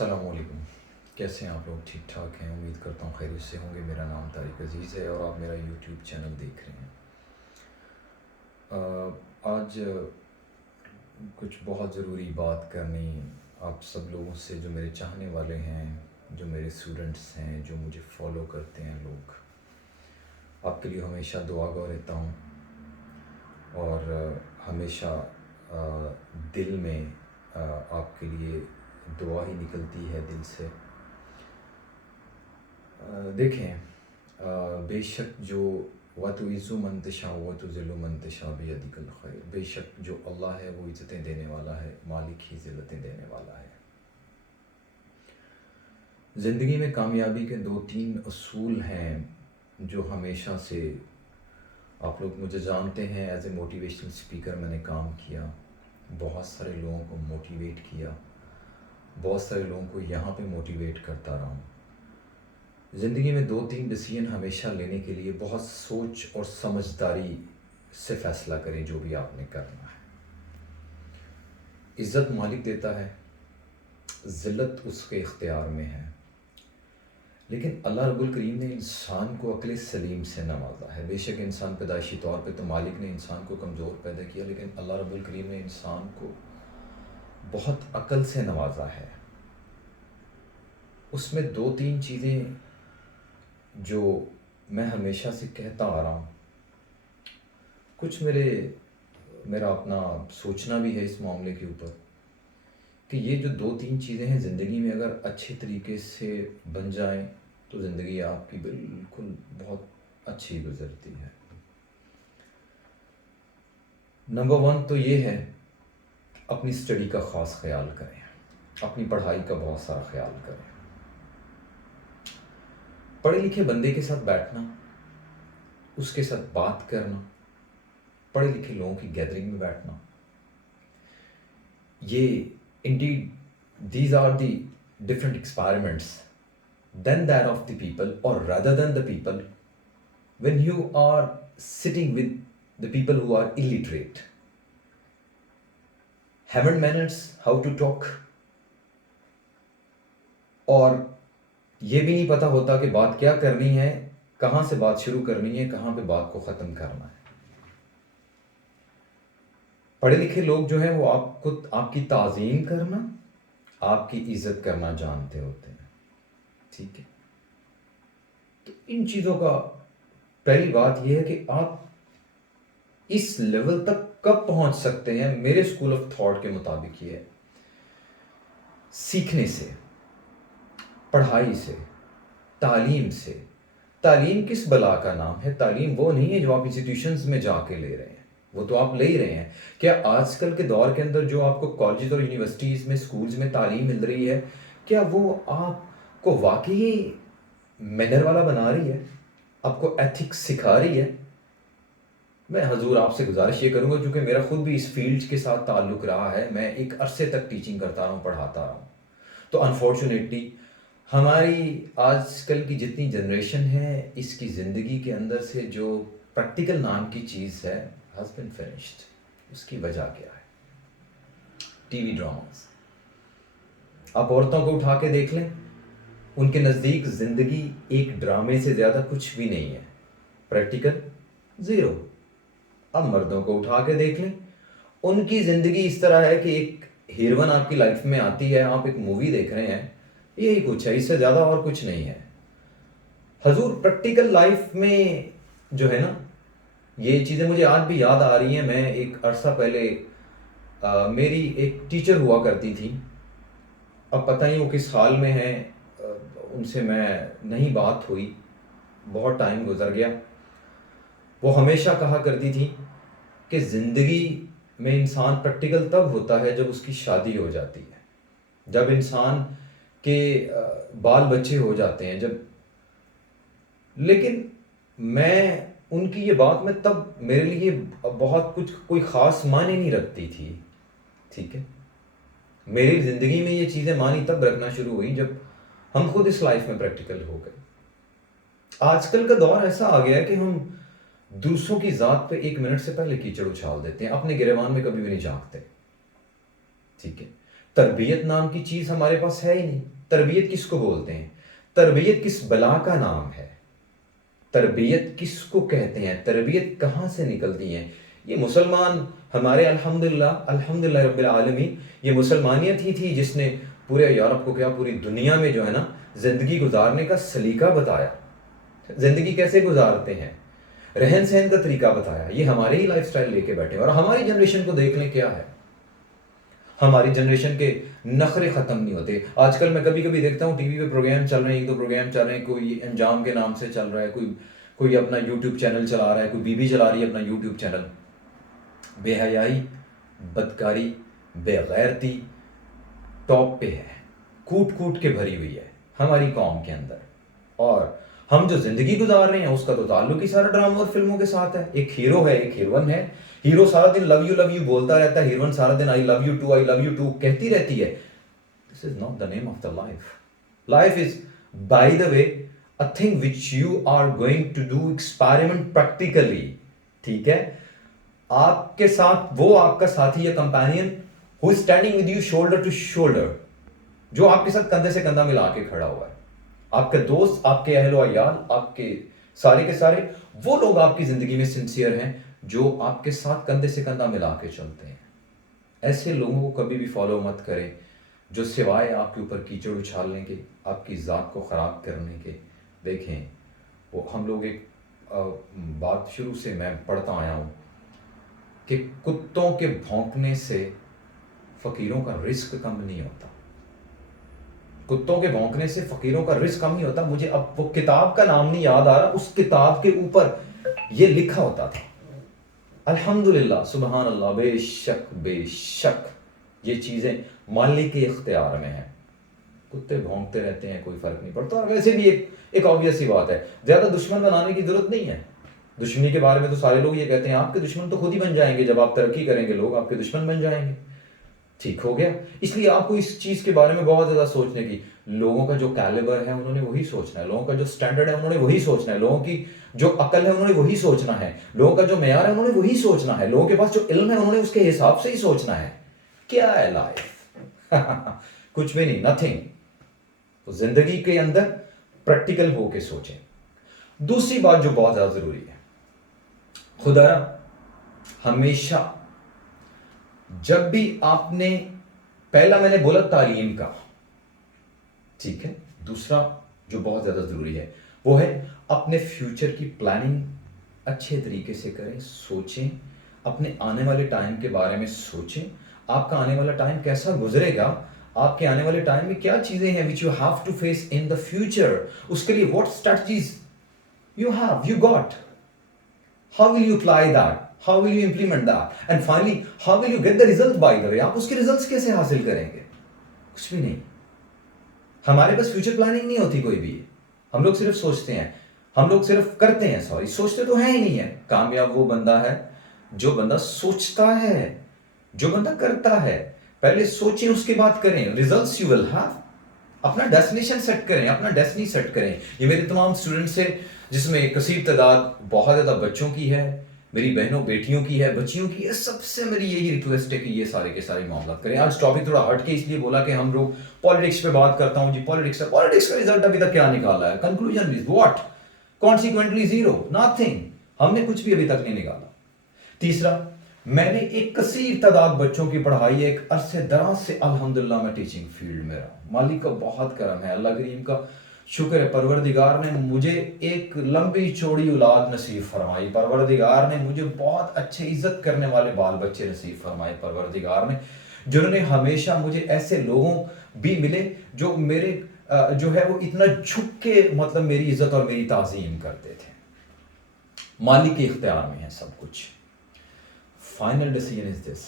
السلام علیکم، کیسے ہیں آپ لوگ؟ ٹھیک ٹھاک ہیں؟ امید کرتا ہوں خیریت سے ہوں گے۔ میرا نام طارق عزیز ہے اور آپ میرا یوٹیوب چینل دیکھ رہے ہیں۔ آج کچھ بہت ضروری بات کرنی آپ سب لوگوں سے، جو میرے چاہنے والے ہیں، جو میرے اسٹوڈنٹس ہیں، جو مجھے فالو کرتے ہیں لوگ۔ آپ کے لیے ہمیشہ دعا گو رہتا ہوں اور ہمیشہ دل میں آپ کے لیے دعا ہی نکلتی ہے دل سے۔ دیکھیں، بے شک جو وَتُعِزُّ مَن تَشَاءُ وَتُذِلُّ مَن تَشَاءُ بِیَدِکَ الْخَیْرُ، بے شک جو اللہ ہے وہ عزتیں دینے والا ہے، مالک ہی ذلتیں دینے والا ہے۔ زندگی میں کامیابی کے 2-3 اصول ہیں جو ہمیشہ سے آپ لوگ مجھے جانتے ہیں۔ ایز اے موٹیویشنل اسپیکر میں نے کام کیا، بہت سارے لوگوں کو موٹیویٹ کیا، بہت سارے لوگوں کو یہاں پہ موٹیویٹ کرتا رہا ہوں۔ زندگی میں 2-3 ڈیسیژن ہمیشہ لینے کے لیے بہت سوچ اور سمجھداری سے فیصلہ کریں جو بھی آپ نے کرنا ہے۔ عزت مالک دیتا ہے، ذلت اس کے اختیار میں ہے، لیکن اللہ رب الکریم نے انسان کو عقل سلیم سے نوازا ہے۔ بے شک انسان پیدائشی طور پہ تو مالک نے انسان کو کمزور پیدا کیا، لیکن اللہ رب الکریم نے انسان کو بہت عقل سے نوازا ہے۔ اس میں 2-3 چیزیں جو میں ہمیشہ سے کہتا آ رہا ہوں، کچھ میرا اپنا سوچنا بھی ہے اس معاملے کے اوپر کہ یہ جو 2-3 چیزیں ہیں زندگی میں اگر اچھے طریقے سے بن جائیں تو زندگی آپ کی بالکل بہت اچھی گزرتی ہے۔ نمبر 1 تو یہ ہے، اپنی اسٹڈی کا خاص خیال کریں، اپنی پڑھائی کا بہت سارا خیال کریں۔ پڑھے لکھے بندے کے ساتھ بیٹھنا، اس کے ساتھ بات کرنا، پڑھے لکھے لوگوں کی گیدرنگ میں بیٹھنا، یہ indeed these are the different experiments than that of the people, or rather than the people, when you are sitting with the people who are illiterate, haven't manners how to talk, اور یہ بھی نہیں پتہ ہوتا کہ بات کیا کرنی ہے، کہاں سے بات شروع کرنی ہے، کہاں پہ بات کو ختم کرنا ہے۔ پڑھے لکھے لوگ جو ہیں وہ آپ کی تعظیم کرنا، آپ کی عزت کرنا جانتے ہوتے ہیں، ٹھیک ہے؟ تو ان چیزوں کا پہلی بات یہ ہے کہ آپ اس لیول تک کب پہنچ سکتے ہیں۔ میرے اسکول آف تھاٹ کے مطابق یہ ہے، سیکھنے سے، پڑھائی سے، تعلیم سے۔ تعلیم کس بلا کا نام ہے؟ تعلیم وہ نہیں ہے جو آپ انسٹیٹیوشنز میں جا کے لے رہے ہیں، وہ تو آپ لے ہی رہے ہیں۔ کیا آج کل کے دور کے اندر جو آپ کو کالجز اور یونیورسٹیز میں، اسکولز میں تعلیم مل رہی ہے، کیا وہ آپ کو واقعی مینر والا بنا رہی ہے، آپ کو ایتھکس سکھا رہی ہے؟ میں حضور آپ سے گزارش یہ کروں گا، کیونکہ میرا خود بھی اس فیلڈ کے ساتھ تعلق رہا ہے، میں ایک عرصے تک ٹیچنگ کرتا رہا ہوں، پڑھاتا رہا ہوں، تو انفارچونیٹلی ہماری آج کل کی جتنی جنریشن ہے، اس کی زندگی کے اندر سے جو پریکٹیکل نام کی چیز ہے ہیز بین فنشڈ۔ اس کی وجہ کیا ہے؟ T V dramas. آپ عورتوں کو اٹھا کے دیکھ لیں، ان کے نزدیک زندگی ایک ڈرامے سے زیادہ کچھ بھی نہیں ہے، پریکٹیکل زیرو۔ اب مردوں کو اٹھا کے دیکھ لیں، ان کی زندگی اس طرح ہے کہ ایک ہیروئن آپ کی لائف میں آتی ہے، آپ ایک مووی دیکھ رہے ہیں، یہی کچھ ہے، اس سے زیادہ اور کچھ نہیں ہے۔ حضور پریکٹیکل لائف میں جو ہے نا، یہ چیزیں مجھے آج بھی یاد آ رہی ہیں۔ میں ایک عرصہ پہلے میری ایک ٹیچر ہوا کرتی تھی، اب پتہ نہیں وہ کس حال میں ہیں، ان سے میں نہیں بات ہوئی، بہت ٹائم گزر گیا۔ وہ ہمیشہ کہا کرتی تھی کہ زندگی میں انسان پریکٹیکل تب ہوتا ہے جب اس کی شادی ہو جاتی ہے، جب انسان کے بال بچے ہو جاتے ہیں، جب۔ لیکن میں ان کی یہ بات میں تب میرے لیے بہت کچھ کوئی خاص معنی نہیں رکھتی تھی، ٹھیک ہے؟ میری زندگی میں یہ چیزیں معنی تب رکھنا شروع ہوئی جب ہم خود اس لائف میں پریکٹیکل ہو گئے۔ آج کل کا دور ایسا آ گیا ہے کہ ہم دوسروں کی ذات پہ 1 منٹ سے پہلے کیچڑ اچھال دیتے ہیں، اپنے گریبان میں کبھی بھی نہیں جھانکتے، ٹھیک ہے؟ تربیت نام کی چیز ہمارے پاس ہے ہی نہیں. تربیت کس کو بولتے ہیں؟ تربیت کس بلا کا نام ہے؟ تربیت کس کو کہتے ہیں؟ تربیت کہاں سے نکلتی ہے؟ یہ مسلمان ہمارے الحمدللہ رب العالمین، یہ مسلمانیت ہی تھی جس نے پورے یورپ کو کیا، پوری دنیا میں جو ہے نا زندگی گزارنے کا سلیقہ بتایا. زندگی کیسے گزارتے ہیں، رہن سہن کا طریقہ بتایا. یہ ہمارے ہی لائف سٹائل لے کے بیٹھے. اور ہماری جنریشن کو دیکھ لیں کیا ہے. ہماری جنریشن کے نخرے ختم نہیں ہوتے. آج کل میں کبھی کبھی دیکھتا ہوں ٹی وی پہ پروگرام چل رہے ہیں، ایک دو پروگرام چل رہے ہیں، کوئی انجام کے نام سے چل رہا ہے، کوئی اپنا یوٹیوب چینل چلا رہا ہے، کوئی بیوی چلا رہی ہے اپنا یوٹیوب چینل. بے حیائی، بدکاری، بے غیرتی ٹاپ پہ ہے، کوٹ کوٹ کے بھری ہوئی ہے ہماری قوم کے اندر. اور ہم جو زندگی گزار رہے ہیں اس کا تو تعلق ہی سارا ڈراموں اور فلموں کے ساتھ ہے. ایک ہیرو ہے، ایک ہیروئن ہے. ہیرو سارا دن لو یو بولتا رہتا ہے، ہیروئن سارا دن آئی لو یو ٹو کہتی رہتی ہے. This is not the name of the life. Life is by the way a thing which you are going to do experiment practically. ٹھیک ہے، آپ کے ساتھ وہ آپ کا ساتھی یا companion who is standing with you shoulder to shoulder، جو آپ کے ساتھ کندھے سے کندھا ملا کے کھڑا ہوا ہے. آپ کے دوست، آپ کے اہل و عیال، آپ کے سارے وہ لوگ آپ کی زندگی میں سنسیئر ہیں جو آپ کے ساتھ کندھے سے کندھا ملا کے چلتے ہیں. ایسے لوگوں کو کبھی بھی فالو مت کریں جو سوائے آپ کے اوپر کیچڑ اچھالنے کے، آپ کی ذات کو خراب کرنے کے. دیکھیں، وہ ہم لوگ ایک بات شروع سے میں پڑھتا آیا ہوں کہ کتوں کے بھونکنے سے فقیروں کا رزق کم نہیں ہوتا. کتوں کے بھونکنے سے فقیروں کا رزق کم نہیں ہوتا. مجھے اب وہ کتاب کا نام نہیں یاد آ رہا، اس کتاب کے اوپر یہ لکھا ہوتا تھا. الحمدللہ، سبحان اللہ، بے شک یہ چیزیں مالک کے اختیار میں ہیں. کتے بھونکتے رہتے ہیں، کوئی فرق نہیں پڑتا. اور ویسے بھی ایک آبویس سی بات ہے، زیادہ دشمن بنانے کی ضرورت نہیں ہے. دشمنی کے بارے میں تو سارے لوگ یہ کہتے ہیں آپ کے دشمن تو خود ہی بن جائیں گے، جب آپ ترقی کریں گے لوگ آپ کے دشمن بن جائیں گے. ٹھیک ہو گیا. اس لیے آپ کو اس چیز کے بارے میں بہت زیادہ سوچنے کی، لوگوں کا جو کیلیبر ہے انہوں نے وہی سوچنا ہے، لوگوں کا جو سٹینڈرڈ ہے انہوں نے وہی سوچنا ہے، لوگوں کی جو عقل ہے انہوں نے وہی سوچنا ہے، لوگوں کا جو معیار ہے انہوں نے وہی سوچنا ہے، لوگوں کے پاس جو علم ہے انہوں نے اس کے حساب سے ہی سوچنا ہے. کیا ہے لائف؟ کچھ بھی نہیں، نتھنگ. تو زندگی کے اندر پریکٹیکل ہو کے سوچیں. دوسری بات جو بہت زیادہ ضروری ہے، خدا ہمیشہ جب بھی آپ نے، پہلا میں نے بولا تعلیم کا، ٹھیک ہے، دوسرا جو بہت زیادہ ضروری ہے وہ ہے اپنے فیوچر کی پلاننگ اچھے طریقے سے کریں. سوچیں، اپنے آنے والے ٹائم کے بارے میں سوچیں. آپ کا آنے والا ٹائم کیسا گزرے گا، آپ کے آنے والے ٹائم میں کیا چیزیں ہیں which you have to face in the future. اس کے لیے what strategies you got, how will you apply that, how will you implement that, and finally how will you get the result by the way. آپ اس کے results کیسے حاصل کریں گے؟ کچھ بھی نہیں. ہمارے پاس فیوچر پلاننگ نہیں ہوتی کوئی بھی. ہم لوگ صرف سوچتے ہیں، ہم لوگ صرف کرتے ہیں، سوچتے تو ہیں ہی نہیں ہے. کامیاب وہ بندہ ہے جو بندہ سوچتا ہے، جو بندہ کرتا ہے. پہلے سوچیں اس کے بعد کریں. Results you will have. اپنا ڈیسٹینیشن سیٹ کریں، اپنا ڈیسٹنی سیٹ کریں. یہ میرے تمام اسٹوڈنٹس سے، جس میں ایک کثیر تعداد بہت زیادہ بچوں کی ہے، میری بہنوں بیٹیوں کی ہے، بچیوں کی ہے، سب سے میری یہی ریکویسٹ ہے کہ یہ سارے کے سارے معاملات کریں. آج ٹاپک تھوڑا ہٹ کے اس لیے بولا کہ ہم لوگ پالیٹکس پہ بات کرتا ہوں. جی پالیٹکس کا رزلٹ ابھی تک کیا نکالا ہے؟ Conclusion is what? Consequently zero, nothing. ہم نے کچھ بھی ابھی تک نہیں نکالا. تیسرا، میں نے ایک کثیر تعداد بچوں کی پڑھائی ایک عرصے دراز سے الحمدللہ میں ٹیچنگ فیلڈ میں رہا. مالک کا بہت کرم ہے، اللہ کریم کا شکر ہے. پروردگار نے مجھے ایک لمبی چوڑی اولاد نصیب فرمائی. پروردگار نے مجھے بہت اچھے عزت کرنے والے بال بچے نصیب فرمائے. پروردگار نے، جنہوں نے ہمیشہ مجھے ایسے لوگوں بھی ملے جو میرے جو ہے وہ اتنا جھک کے مطلب میری عزت اور میری تعظیم کرتے تھے. مالک کے اختیار میں ہے سب کچھ. فائنل ڈیسیجن از دس.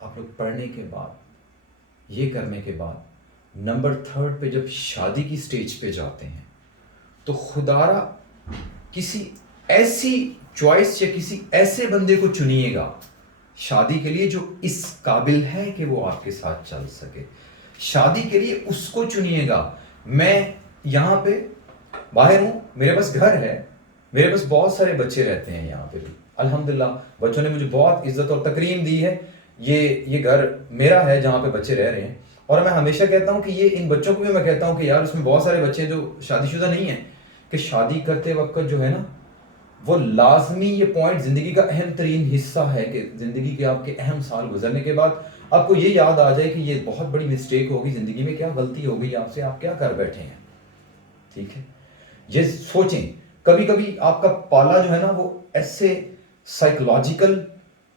آپ لوگ پڑھنے کے بعد، یہ کرنے کے بعد، نمبر 3 پہ جب شادی کی سٹیج پہ جاتے ہیں تو خدارا کسی ایسی چوائس یا کسی ایسے بندے کو چنیے گا شادی کے لیے جو اس قابل ہے کہ وہ آپ کے ساتھ چل سکے. شادی کے لیے اس کو چنیے گا. میں یہاں پہ باہر ہوں، میرے پاس گھر ہے، میرے پاس بہت سارے بچے رہتے ہیں یہاں پہ بھی. الحمدللہ بچوں نے مجھے بہت عزت اور تکریم دی ہے. یہ گھر میرا ہے جہاں پہ بچے رہ رہے ہیں. اور میں ہمیشہ کہتا ہوں کہ یہ ان بچوں کو بھی میں کہتا ہوں کہ یار اس میں بہت سارے بچے جو شادی شدہ نہیں ہیں کہ شادی کرتے وقت جو ہے نا وہ لازمی یہ پوائنٹ زندگی کا اہم ترین حصہ ہے کہ زندگی کے آپ کے اہم سال گزرنے کے بعد آپ کو یہ یاد آ جائے کہ یہ بہت بڑی مسٹیک ہوگی زندگی میں, کیا غلطی ہو گئی آپ سے, آپ کیا کر بیٹھے ہیں. ٹھیک ہے, یہ سوچیں. کبھی کبھی آپ کا پالا جو ہے نا وہ ایسے سائیکولوجیکل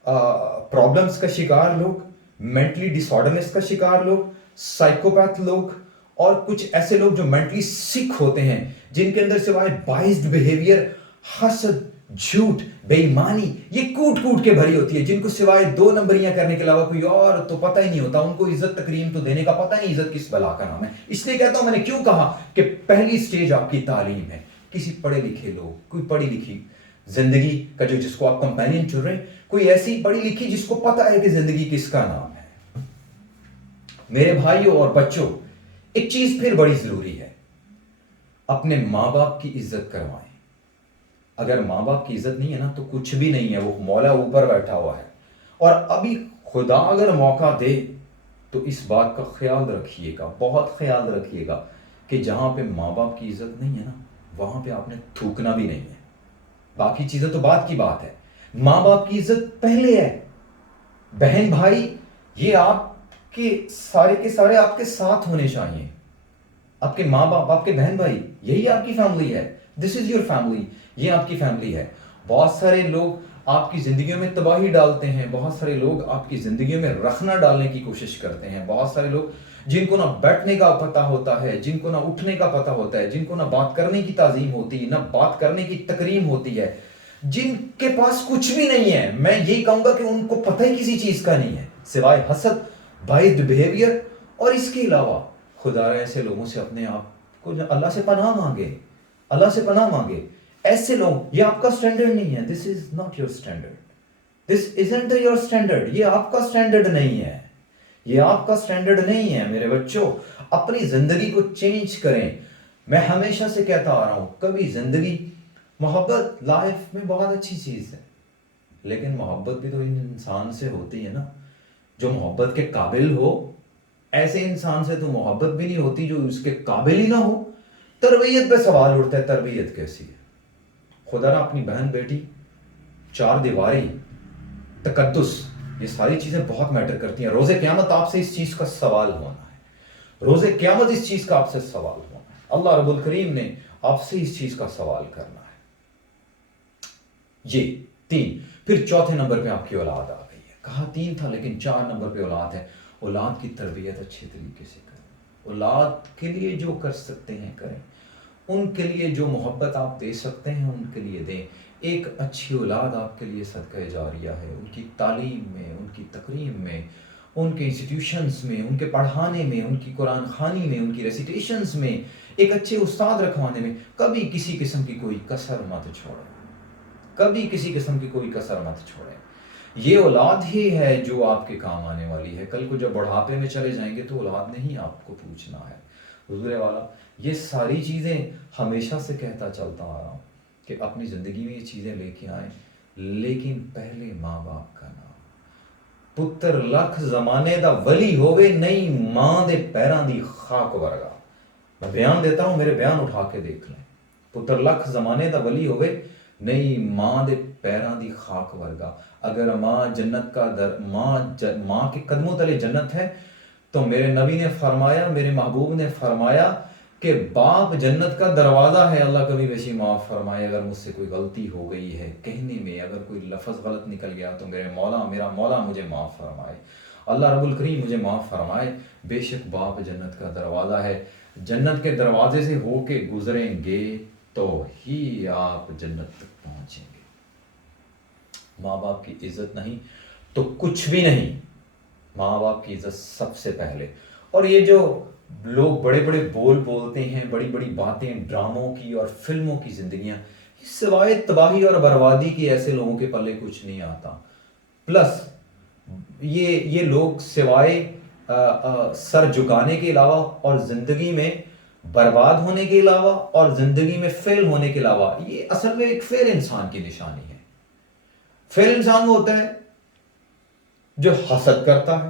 پرابلمس کا شکار لوگ, مینٹلی ڈس آرڈرنس کا شکار لوگ, سائیکوپیتھ لوگ اور کچھ ایسے لوگ جو مینٹلی سک ہوتے ہیں جن کے اندر سوائے بائسڈ بیہیویئر, حسد, جھوٹ, بے ایمانی یہ کوٹ کوٹ کے بھری ہوتی ہے, جن کو سوائے 2 نمبریاں کرنے کے علاوہ کوئی اور تو پتہ ہی نہیں ہوتا, ان کو عزت تکریم تو دینے کا پتہ نہیں عزت کس بلا کا نام ہے. اس لیے کہتا ہوں, میں نے کیوں کہا کہ پہلی سٹیج آپ کی تعلیم ہے. کسی پڑھے لکھے لوگ, کوئی پڑھی لکھی زندگی کا جو جس کو آپ کمپینین چن رہے ہیں, کوئی ایسی پڑھی لکھی جس کو پتہ ہے کہ زندگی کس کا نام ہے. میرے بھائیوں اور بچوں, ایک چیز پھر بڑی ضروری ہے, اپنے ماں باپ کی عزت کروائیں. اگر ماں باپ کی عزت نہیں ہے نا تو کچھ بھی نہیں ہے, وہ مولا اوپر بیٹھا ہوا ہے. اور ابھی خدا اگر موقع دے تو اس بات کا خیال رکھیے گا, بہت خیال رکھیے گا کہ جہاں پہ ماں باپ کی عزت نہیں ہے نا وہاں پہ آپ نے تھوکنا بھی نہیں ہے. باقی چیزیں تو بات کی بات ہے, ماں باپ کی عزت پہلے ہے. بہن بھائی یہ آپ کے سارے آپ کے ساتھ ہونے چاہیے. آپ کے ماں باپ, آپ کے بہن بھائی, یہی آپ کی فیملی ہے. دس از یور فیملی, یہ آپ کی فیملی ہے. بہت سارے لوگ آپ کی زندگیوں میں تباہی ڈالتے ہیں, بہت سارے لوگ آپ کی زندگیوں میں رخنا ڈالنے کی کوشش کرتے ہیں, بہت سارے لوگ جن کو نہ بیٹھنے کا پتہ ہوتا ہے, جن کو نہ اٹھنے کا پتہ ہوتا ہے, جن کو نہ بات کرنے کی تعظیم ہوتی ہے, نہ بات کرنے کی تکریم ہوتی ہے, جن کے پاس کچھ بھی نہیں ہے. میں یہی کہوں گا کہ ان کو پتہ ہی کسی چیز کا نہیں ہے سوائے حسد, بائسڈ بیہیویئر. اور اس کے علاوہ خدا ایسے لوگوں سے اپنے آپ کو اللہ سے پناہ مانگے, اللہ سے پناہ مانگے. ایسے لوگ, یہ آپ کا سٹینڈرڈ نہیں ہے. This is not your standard, this isn't your standard. یہ آپ کا سٹینڈرڈ نہیں ہے, یہ آپ کا سٹینڈرڈ نہیں ہے. میرے بچوں, اپنی زندگی کو چینج کریں. میں ہمیشہ سے کہتا آ رہا ہوں, کبھی زندگی, محبت لائف میں بہت اچھی چیز ہے, لیکن محبت بھی تو انسان سے ہوتی ہے نا جو محبت کے قابل ہو. ایسے انسان سے تو محبت بھی نہیں ہوتی جو اس کے قابل ہی نہ ہو. تربیت پہ سوال اٹھتا ہے, تربیت کیسی ہے؟ خدا نہ اپنی بہن بیٹی, 4 دیواری, تقدس, یہ ساری چیزیں بہت میٹر کرتی ہیں. روز قیامت آپ سے اس چیز کا سوال ہونا ہے, روز قیامت اس چیز کا آپ سے سوال ہونا ہے. اللہ رب الکریم نے آپ سے اس چیز کا سوال کرنا ہے. یہ 3. پھر چوتھے نمبر پہ آپ کی اولاد آ گئی ہے. کہا 3 تھا لیکن 4 نمبر پہ اولاد ہے. اولاد کی تربیت اچھے طریقے سے کریں. اولاد کے لیے جو کر سکتے ہیں کریں, ان کے لیے جو محبت آپ دے سکتے ہیں ان کے لیے دیں. ایک اچھی اولاد آپ کے لیے صدقہ جاریہ ہے. ان کی تعلیم میں, ان کی تقریم میں, ان کے انسٹیٹیوشنز میں, ان کے پڑھانے میں, ان کی قرآن خوانی میں, ان کی ریسیٹیشنز میں, ایک اچھے استاد رکھوانے میں. کبھی کسی قسم کی کوئی کسر مت چھوڑیں, کبھی کسی قسم کی کوئی کسر مت چھوڑیں. یہ اولاد ہی ہے جو آپ کے کام آنے والی ہے. کل کو جب بڑھاپے میں چلے جائیں گے تو اولاد نے ہی آپ کو پوچھنا ہے. حضور والا, یہ ساری چیزیں ہمیشہ سے کہتا چلتا آ رہا ہوں کہ اپنی زندگی میں یہ چیزیں لے کے آئیں, لیکن پہلے ماں باپ کا نام. پتر لکھ زمانے دا ولی ہووے, نہیں ماں دے پیراں دی خاک ورگا. میں بیان دیتا ہوں, میرے بیان اٹھا کے دیکھ لیں. پتر لکھ زمانے دا ولی ہووے, نہیں ماں دے پیراں دی خاک ورگا. اگر ماں جنت کا ماں کے قدموں تلے جنت ہے تو میرے نبی نے فرمایا, میرے محبوب نے فرمایا کہ باپ جنت کا دروازہ ہے. اللہ کبھی بیشی معاف فرمائے اگر مجھ سے کوئی غلطی ہو گئی ہے کہنے میں, اگر کوئی لفظ غلط نکل گیا تو میرا مولا مجھے معاف فرمائے. اللہ رب الکریم مجھے معاف فرمائے. بے شک باپ جنت کا دروازہ ہے. جنت کے دروازے سے ہو کے گزریں گے تو ہی آپ جنت تک پہنچیں گے. ماں باپ کی عزت نہیں تو کچھ بھی نہیں. ماں باپ کی عزت سب سے پہلے. اور یہ جو لوگ بڑے بڑے بول بولتے ہیں, بڑی بڑی باتیں, ڈراموں کی اور فلموں کی زندگیاں, سوائے تباہی اور بربادی کی ایسے لوگوں کے پلے کچھ نہیں آتا. پلس یہ لوگ سوائے سر جھکانے کے علاوہ اور زندگی میں برباد ہونے کے علاوہ اور زندگی میں فیل ہونے کے علاوہ, یہ اصل میں ایک فیل انسان کی نشانی ہے. فیل انسان وہ ہوتا ہے جو حسد کرتا ہے.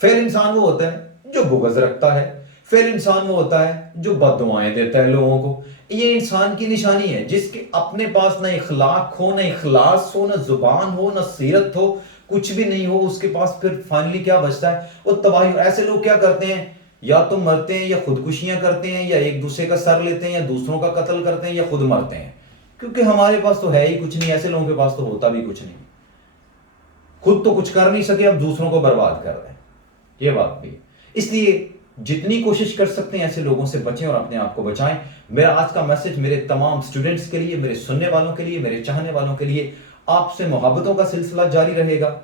فیل انسان وہ ہوتا ہے جو بغض رکھتا ہے. فعل انسان وہ ہوتا ہے جو بد دعائیں دیتا ہے لوگوں کو. یہ انسان کی نشانی ہے جس کے اپنے پاس نہ اخلاق ہو، نہ اخلاص ہو، نہ زبان ہو، نہ سیرت ہو، کچھ بھی نہیں ہو. اس کے پاس پھر فائنلی کیا بچتا ہے؟ وہ تباہی. ایسے لوگ کیا کرتے ہیں؟ یا تو مرتے ہیں، یا خودکشیاں کرتے ہیں، یا ایک دوسرے کا سر لیتے ہیں، یا دوسروں کا قتل کرتے ہیں، یا خود مرتے ہیں. کیونکہ ہمارے پاس تو ہے ہی کچھ نہیں. ایسے لوگوں کے پاس تو ہوتا بھی کچھ نہیں. خود تو کچھ کر نہیں سکے، اب دوسروں کو برباد کر رہے ہیں. یہ بات بھی. اس لیے جتنی کوشش کر سکتے ہیں ایسے لوگوں سے بچیں اور اپنے آپ کو بچائیں. میرا آج کا میسج میرے تمام اسٹوڈنٹس کے لیے، میرے سننے والوں کے لیے، میرے چاہنے والوں کے لیے، آپ سے محبتوں کا سلسلہ جاری رہے گا.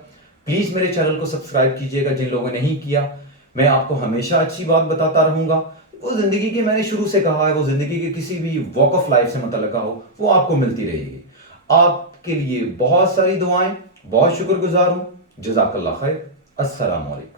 پلیز میرے چینل کو سبسکرائب کیجئے گا جن لوگوں نے نہیں کیا. میں آپ کو ہمیشہ اچھی بات بتاتا رہوں گا. وہ زندگی کی، میں نے شروع سے کہا ہے، وہ زندگی کے کسی بھی واک آف لائف سے متعلقہ ہو، وہ آپ کو ملتی رہے گی. آپ کے لیے بہت ساری دعائیں. بہت شکر گزار ہوں. جزاک اللہ خیر. السلام علیکم.